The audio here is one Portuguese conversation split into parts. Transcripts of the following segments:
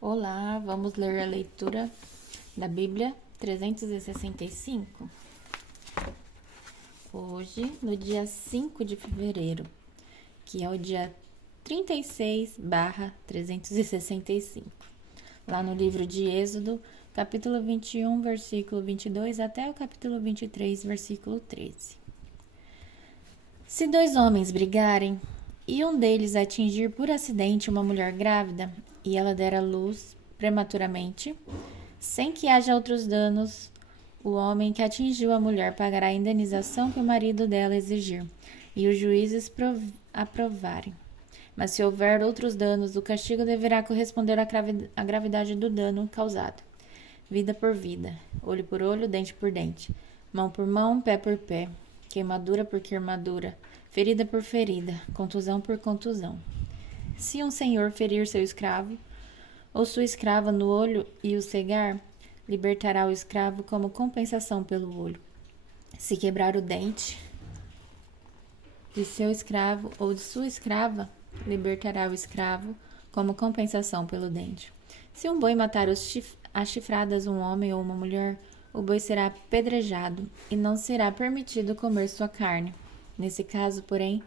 Olá, vamos ler a leitura da Bíblia 365. Hoje, no dia 5 de fevereiro, que é o dia 36/365. Lá no livro de Êxodo, capítulo 21, versículo 22 até o capítulo 23, versículo 13. Se dois homens brigarem e um deles atingir por acidente uma mulher grávida e ela der à luz prematuramente, sem que haja outros danos, o homem que atingiu a mulher pagará a indenização que o marido dela exigir e os juízes aprovarem. Mas se houver outros danos, o castigo deverá corresponder à gravidade do dano causado. Vida por vida, olho por olho, dente por dente, mão por mão, pé por pé, queimadura por queimadura, ferida por ferida, contusão por contusão. Se um senhor ferir seu escravo ou sua escrava no olho e o cegar, libertará o escravo como compensação pelo olho. Se quebrar o dente de seu escravo ou de sua escrava, libertará o escravo como compensação pelo dente. Se um boi matar a chifradas um homem ou uma mulher, o boi será apedrejado e não será permitido comer sua carne. Nesse caso, porém,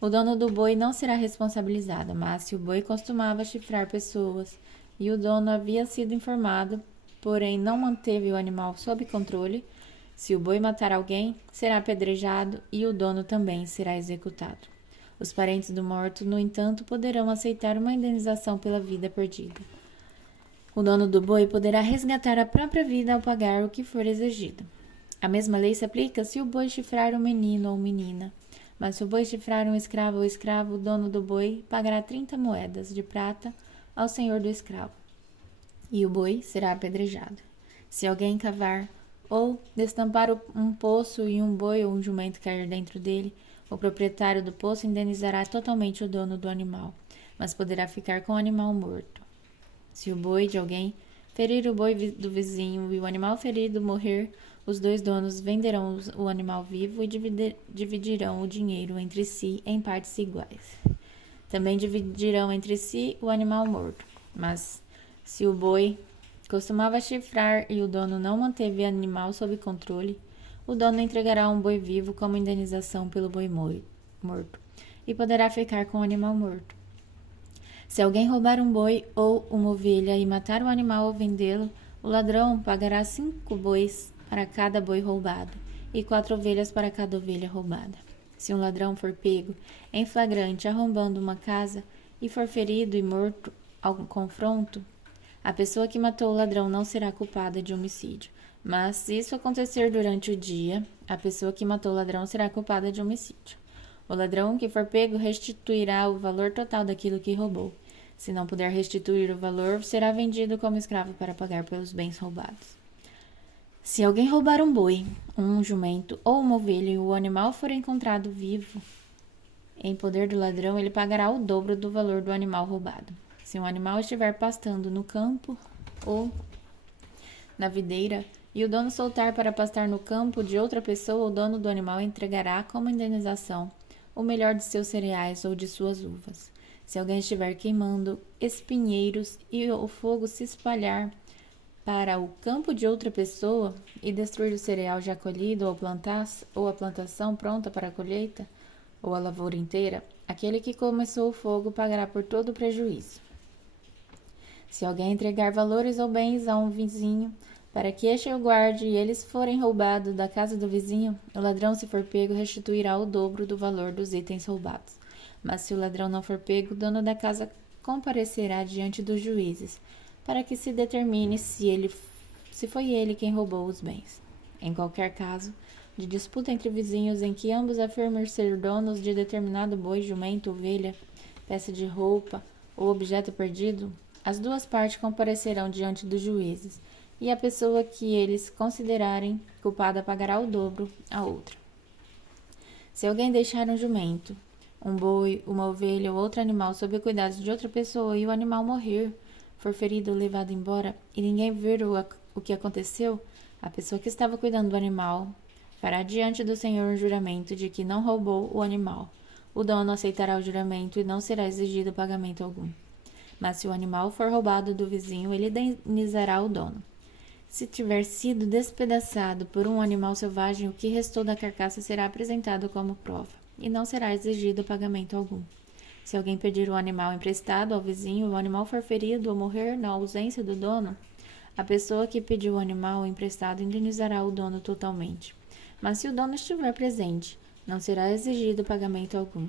o dono do boi não será responsabilizado, mas se o boi costumava chifrar pessoas e o dono havia sido informado, porém não manteve o animal sob controle, se o boi matar alguém, será apedrejado e o dono também será executado. Os parentes do morto, no entanto, poderão aceitar uma indenização pela vida perdida. O dono do boi poderá resgatar a própria vida ao pagar o que for exigido. A mesma lei se aplica se o boi chifrar um menino ou menina. Mas se o boi chifrar um escravo ou escravo, o dono do boi pagará 30 moedas de prata ao senhor do escravo, e o boi será apedrejado. Se alguém cavar ou destampar um poço e um boi ou um jumento cair dentro dele, o proprietário do poço indenizará totalmente o dono do animal, mas poderá ficar com o animal morto. Se o boi de alguém ferir o boi do vizinho e o animal ferido morrer, os dois donos venderão o animal vivo e dividirão o dinheiro entre si em partes iguais. Também dividirão entre si o animal morto. Mas se o boi costumava chifrar e o dono não manteve o animal sob controle, o dono entregará um boi vivo como indenização pelo boi morto e poderá ficar com o animal morto. Se alguém roubar um boi ou uma ovelha e matar o animal ou vendê-lo, o ladrão pagará 5 bois para cada boi roubado e 4 ovelhas para cada ovelha roubada. Se um ladrão for pego em flagrante arrombando uma casa e for ferido e morto ao confronto, a pessoa que matou o ladrão não será culpada de homicídio. Mas se isso acontecer durante o dia, a pessoa que matou o ladrão será culpada de homicídio. O ladrão que for pego restituirá o valor total daquilo que roubou. Se não puder restituir o valor, será vendido como escravo para pagar pelos bens roubados. Se alguém roubar um boi, um jumento ou uma ovelha e o animal for encontrado vivo em poder do ladrão, ele pagará o dobro do valor do animal roubado. Se um animal estiver pastando no campo ou na videira e o dono soltar para pastar no campo de outra pessoa, o dono do animal entregará como indenização o melhor de seus cereais ou de suas uvas. Se alguém estiver queimando espinheiros e o fogo se espalhar para o campo de outra pessoa e destruir o cereal já colhido ou a plantação pronta para a colheita, ou a lavoura inteira, aquele que começou o fogo pagará por todo o prejuízo. Se alguém entregar valores ou bens a um vizinho, para que este o guarde e eles forem roubados da casa do vizinho, o ladrão, se for pego, restituirá o dobro do valor dos itens roubados. Mas se o ladrão não for pego, o dono da casa comparecerá diante dos juízes, para que se determine se foi ele quem roubou os bens. Em qualquer caso de disputa entre vizinhos em que ambos afirmam ser donos de determinado boi, jumento, ovelha, peça de roupa ou objeto perdido, as duas partes comparecerão diante dos juízes, e a pessoa que eles considerarem culpada pagará o dobro à outra. Se alguém deixar um jumento, um boi, uma ovelha ou outro animal sob o cuidado de outra pessoa e o animal morrer, for ferido ou levado embora, e ninguém ver o que aconteceu, a pessoa que estava cuidando do animal fará diante do Senhor um juramento de que não roubou o animal. O dono aceitará o juramento e não será exigido pagamento algum. Mas se o animal for roubado do vizinho, ele indenizará o dono. Se tiver sido despedaçado por um animal selvagem, o que restou da carcaça será apresentado como prova, e não será exigido pagamento algum. Se alguém pedir o animal emprestado ao vizinho e o animal for ferido ou morrer na ausência do dono, a pessoa que pediu o animal emprestado indenizará o dono totalmente. Mas se o dono estiver presente, não será exigido pagamento algum.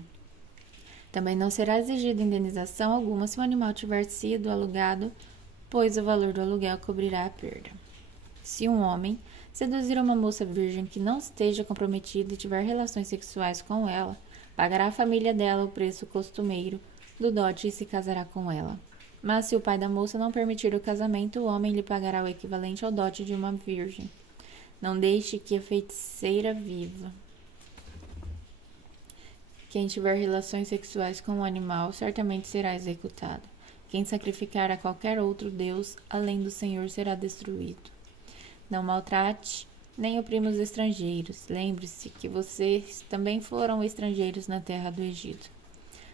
Também não será exigida indenização alguma se o animal tiver sido alugado, pois o valor do aluguel cobrirá a perda. Se um homem seduzir uma moça virgem que não esteja comprometida e tiver relações sexuais com ela, pagará a família dela o preço costumeiro do dote e se casará com ela. Mas se o pai da moça não permitir o casamento, o homem lhe pagará o equivalente ao dote de uma virgem. Não deixe que a feiticeira viva. Quem tiver relações sexuais com um animal certamente será executado. Quem sacrificar a qualquer outro deus além do Senhor será destruído. Não maltrate nem oprima os estrangeiros. Lembre-se que vocês também foram estrangeiros na terra do Egito.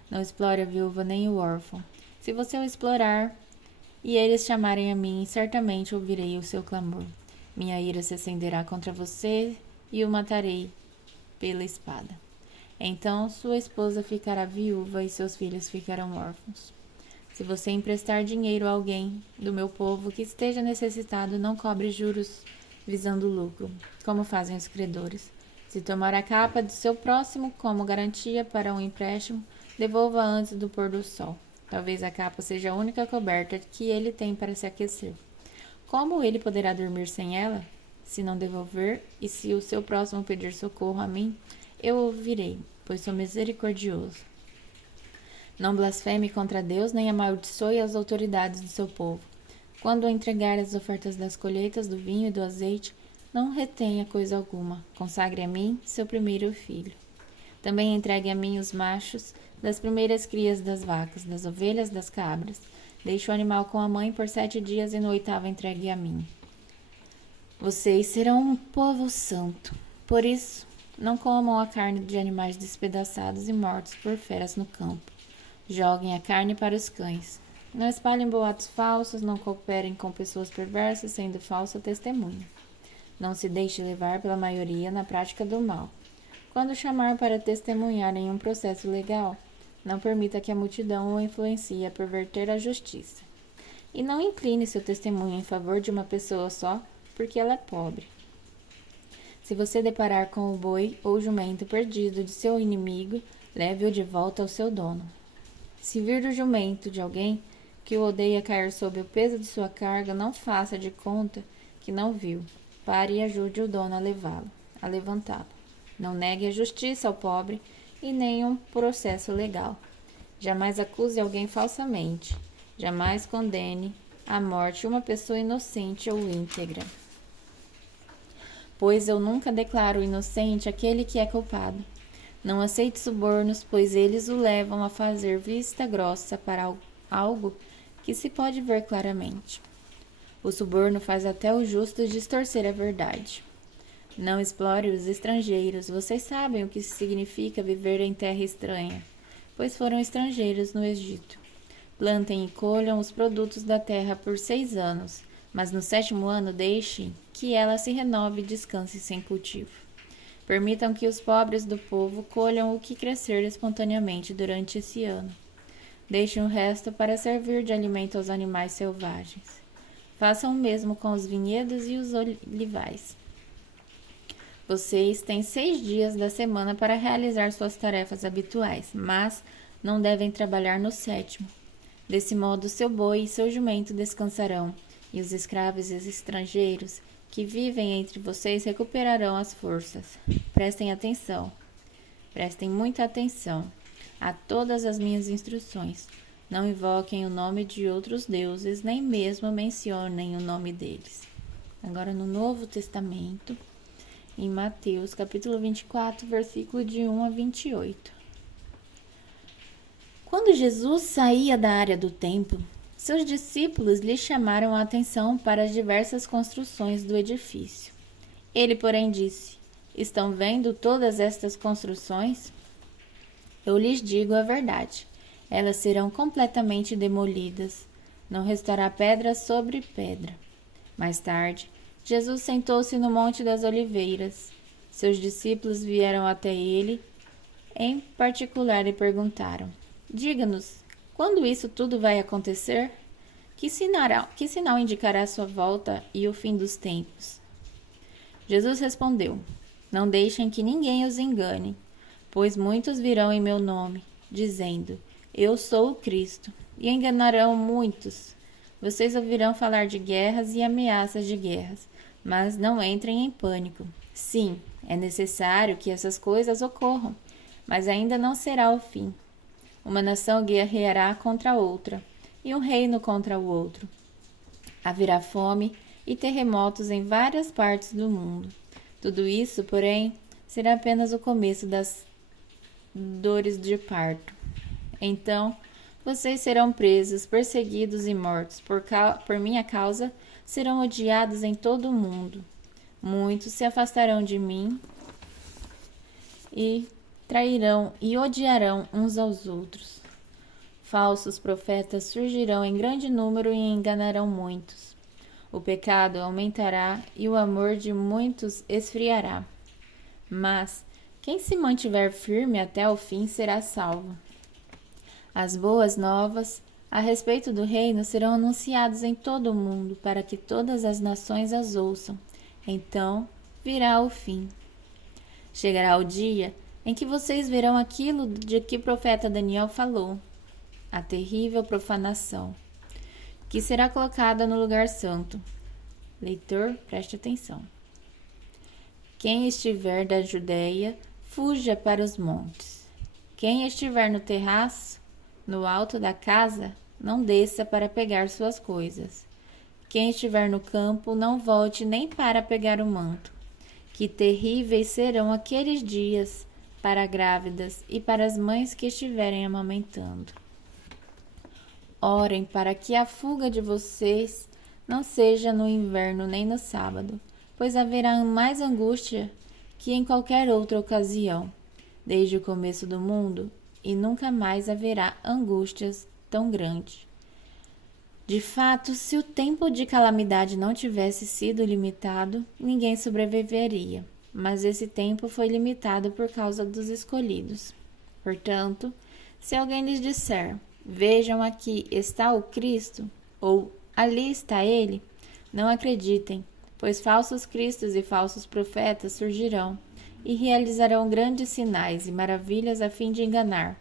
Não explore a viúva nem o órfão. Se você o explorar e eles chamarem a mim, certamente ouvirei o seu clamor. Minha ira se acenderá contra você e o matarei pela espada. Então sua esposa ficará viúva e seus filhos ficarão órfãos. Se você emprestar dinheiro a alguém do meu povo que esteja necessitado, não cobre juros visando lucro, como fazem os credores. Se tomar a capa de seu próximo como garantia para um empréstimo, devolva antes do pôr do sol. Talvez a capa seja a única coberta que ele tem para se aquecer. Como ele poderá dormir sem ela? Se não devolver, e se o seu próximo pedir socorro a mim, eu ouvirei, pois sou misericordioso. Não blasfeme contra Deus, nem amaldiçoe as autoridades do seu povo. Quando entregar as ofertas das colheitas, do vinho e do azeite, não retenha coisa alguma. Consagre a mim seu primeiro filho. Também entregue a mim os machos das primeiras crias das vacas, das ovelhas, das cabras. Deixe o animal com a mãe por 7 dias e no 8º entregue a mim. Vocês serão um povo santo. Por isso, não comam a carne de animais despedaçados e mortos por feras no campo. Joguem a carne para os cães. Não espalhem boatos falsos, não cooperem com pessoas perversas, sendo falsa testemunha. Não se deixe levar pela maioria na prática do mal. Quando chamar para testemunhar em um processo legal, não permita que a multidão o influencie a perverter a justiça. E não incline seu testemunho em favor de uma pessoa só, porque ela é pobre. Se você deparar com o boi ou jumento perdido de seu inimigo, leve-o de volta ao seu dono. Se vir o jumento de alguém que o odeia cair sob o peso de sua carga, não faça de conta que não viu. Pare e ajude o dono a levá-lo, a levantá-lo. Não negue a justiça ao pobre e nem um processo legal. Jamais acuse alguém falsamente. Jamais condene à morte uma pessoa inocente ou íntegra. Pois eu nunca declaro inocente aquele que é culpado. Não aceite subornos, pois eles o levam a fazer vista grossa para algo que se pode ver claramente. O suborno faz até o justo distorcer a verdade. Não explore os estrangeiros, vocês sabem o que significa viver em terra estranha, pois foram estrangeiros no Egito. Plantem e colham os produtos da terra por 6 anos, mas no 7º ano deixem que ela se renove e descanse sem cultivo. Permitam que os pobres do povo colham o que crescer espontaneamente durante esse ano. Deixem o resto para servir de alimento aos animais selvagens. Façam o mesmo com os vinhedos e os olivais. Vocês têm 6 dias da semana para realizar suas tarefas habituais, mas não devem trabalhar no 7º. Desse modo, seu boi e seu jumento descansarão, e os escravos e os estrangeiros que vivem entre vocês recuperarão as forças. Prestem muita atenção a todas as minhas instruções. Não invoquem o nome de outros deuses, nem mesmo mencionem o nome deles. Agora no Novo Testamento, em Mateus, capítulo 24, versículo de 1 a 28. Quando Jesus saía da área do templo, seus discípulos lhe chamaram a atenção para as diversas construções do edifício. Ele, porém, disse: Estão vendo todas estas construções? Eu lhes digo a verdade. elas serão completamente demolidas. Não restará pedra sobre pedra. Mais tarde, Jesus sentou-se no Monte das Oliveiras. Seus discípulos vieram até ele, em particular, e perguntaram: Diga-nos, quando isso tudo vai acontecer? Que sinal indicará a sua volta e o fim dos tempos? Jesus respondeu: Não deixem que ninguém os engane, pois muitos virão em meu nome, dizendo: Eu sou o Cristo, e enganarão muitos. Vocês ouvirão falar de guerras e ameaças de guerras, mas não entrem em pânico. Sim, é necessário que essas coisas ocorram, mas ainda não será o fim. Uma nação guerreará contra outra, e um reino contra o outro. Haverá fome e terremotos em várias partes do mundo. Tudo isso, porém, será apenas o começo das dores de parto. Então, vocês serão presos, perseguidos e mortos. Por minha causa, serão odiados em todo o mundo. Muitos se afastarão de mim e trairão e odiarão uns aos outros. Falsos profetas surgirão em grande número e enganarão muitos. O pecado aumentará e o amor de muitos esfriará. Mas quem se mantiver firme até o fim será salvo. As boas novas a respeito do reino serão anunciadas em todo o mundo, para que todas as nações as ouçam. Então virá o fim. Chegará o dia em que vocês verão aquilo de que o profeta Daniel falou, a terrível profanação, que será colocada no lugar santo. Leitor, preste atenção. Quem estiver da Judeia, fuja para os montes. Quem estiver no terraço, no alto da casa, não desça para pegar suas coisas. Quem estiver no campo, não volte nem para pegar o manto. Que terríveis serão aqueles dias para grávidas e para as mães que estiverem amamentando. Orem para que a fuga de vocês não seja no inverno nem no sábado, pois haverá mais angústia que em qualquer outra ocasião, desde o começo do mundo, e nunca mais haverá angústias tão grandes. De fato, se o tempo de calamidade não tivesse sido limitado, ninguém sobreviveria, mas esse tempo foi limitado por causa dos escolhidos. Portanto, se alguém lhes disser: Vejam, aqui está o Cristo, ou ali está ele, não acreditem, pois falsos cristos e falsos profetas surgirão e realizarão grandes sinais e maravilhas a fim de enganar,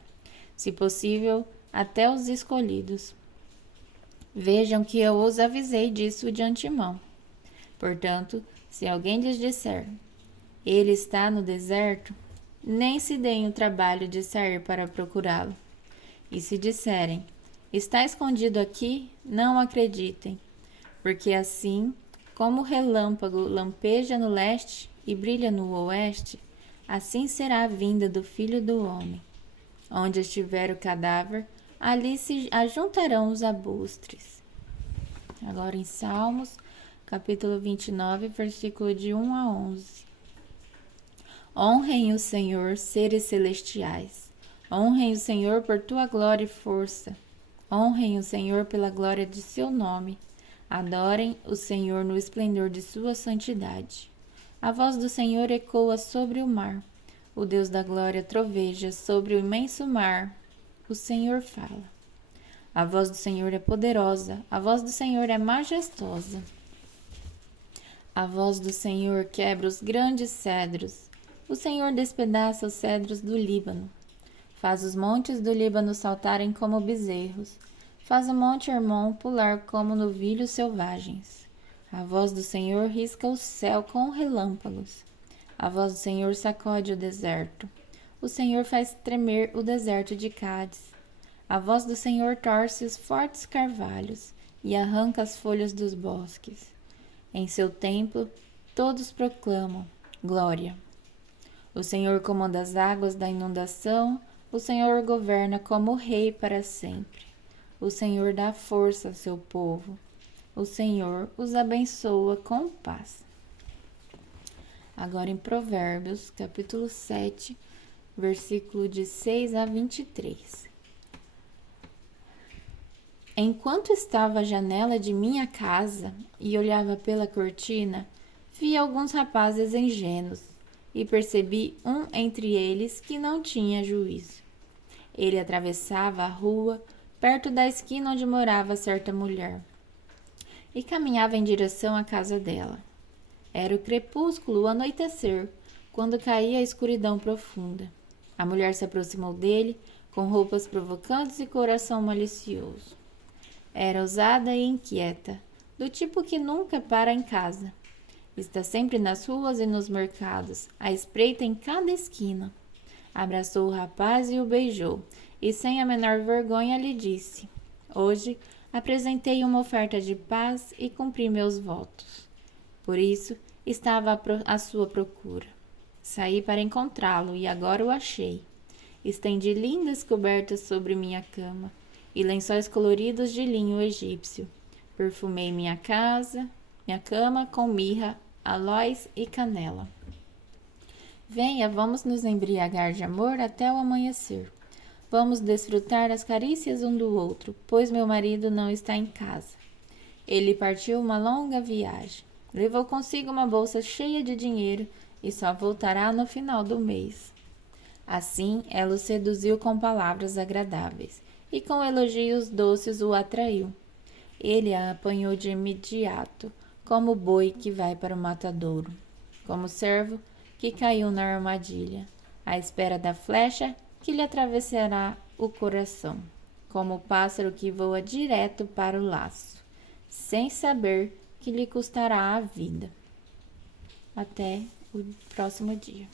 se possível, até os escolhidos. Vejam que eu os avisei disso de antemão. Portanto, se alguém lhes disser: Ele está no deserto, nem se deem o trabalho de sair para procurá-lo. E se disserem: Está escondido aqui, não acreditem, porque assim como o relâmpago lampeja no leste e brilha no oeste, assim será a vinda do Filho do Homem. Onde estiver o cadáver, ali se ajuntarão os arbustos. Agora em Salmos, capítulo 29, versículo de 1 a 11. Honrem o Senhor, seres celestiais. Honrem o Senhor por tua glória e força. Honrem o Senhor pela glória de seu nome. Adorem o Senhor no esplendor de sua santidade. A voz do Senhor ecoa sobre o mar. O Deus da glória troveja sobre o imenso mar. O Senhor fala. A voz do Senhor é poderosa. A voz do Senhor é majestosa. A voz do Senhor quebra os grandes cedros. O Senhor despedaça os cedros do Líbano. Faz os montes do Líbano saltarem como bezerros. Faz o monte Hermon pular como novilhos selvagens. A voz do Senhor risca o céu com relâmpagos. A voz do Senhor sacode o deserto. O Senhor faz tremer o deserto de Cádiz. A voz do Senhor torce os fortes carvalhos e arranca as folhas dos bosques. Em seu templo, todos proclamam glória. O Senhor comanda as águas da inundação. O Senhor governa como rei para sempre. O Senhor dá força ao seu povo. O Senhor os abençoa com paz. Agora em Provérbios, capítulo 7, versículo de 6 a 23. Enquanto estava à janela de minha casa e olhava pela cortina, vi alguns rapazes ingênuos e percebi um entre eles que não tinha juízo. Ele atravessava a rua perto da esquina onde morava certa mulher e caminhava em direção à casa dela. Era o crepúsculo, o anoitecer, quando caía a escuridão profunda. A mulher se aproximou dele, com roupas provocantes e coração malicioso. Era ousada e inquieta, do tipo que nunca para em casa. Está sempre nas ruas e nos mercados, à espreita em cada esquina. Abraçou o rapaz e o beijou, e sem a menor vergonha lhe disse: Hoje apresentei uma oferta de paz e cumpri meus votos. Por isso estava à sua procura. Saí para encontrá-lo e agora o achei. Estendi lindas cobertas sobre minha cama e lençóis coloridos de linho egípcio. Perfumei minha cama com mirra, aloés e canela. Venha, vamos nos embriagar de amor até o amanhecer. Vamos desfrutar as carícias um do outro, pois meu marido não está em casa. Ele partiu uma longa viagem. Levou consigo uma bolsa cheia de dinheiro e só voltará no final do mês. Assim, ela o seduziu com palavras agradáveis e com elogios doces o atraiu. Ele a apanhou de imediato, como boi que vai para o matadouro, como servo que caiu na armadilha, à espera da flecha que lhe atravessará o coração, como o pássaro que voa direto para o laço, sem saber que lhe custará a vida. Até o próximo dia.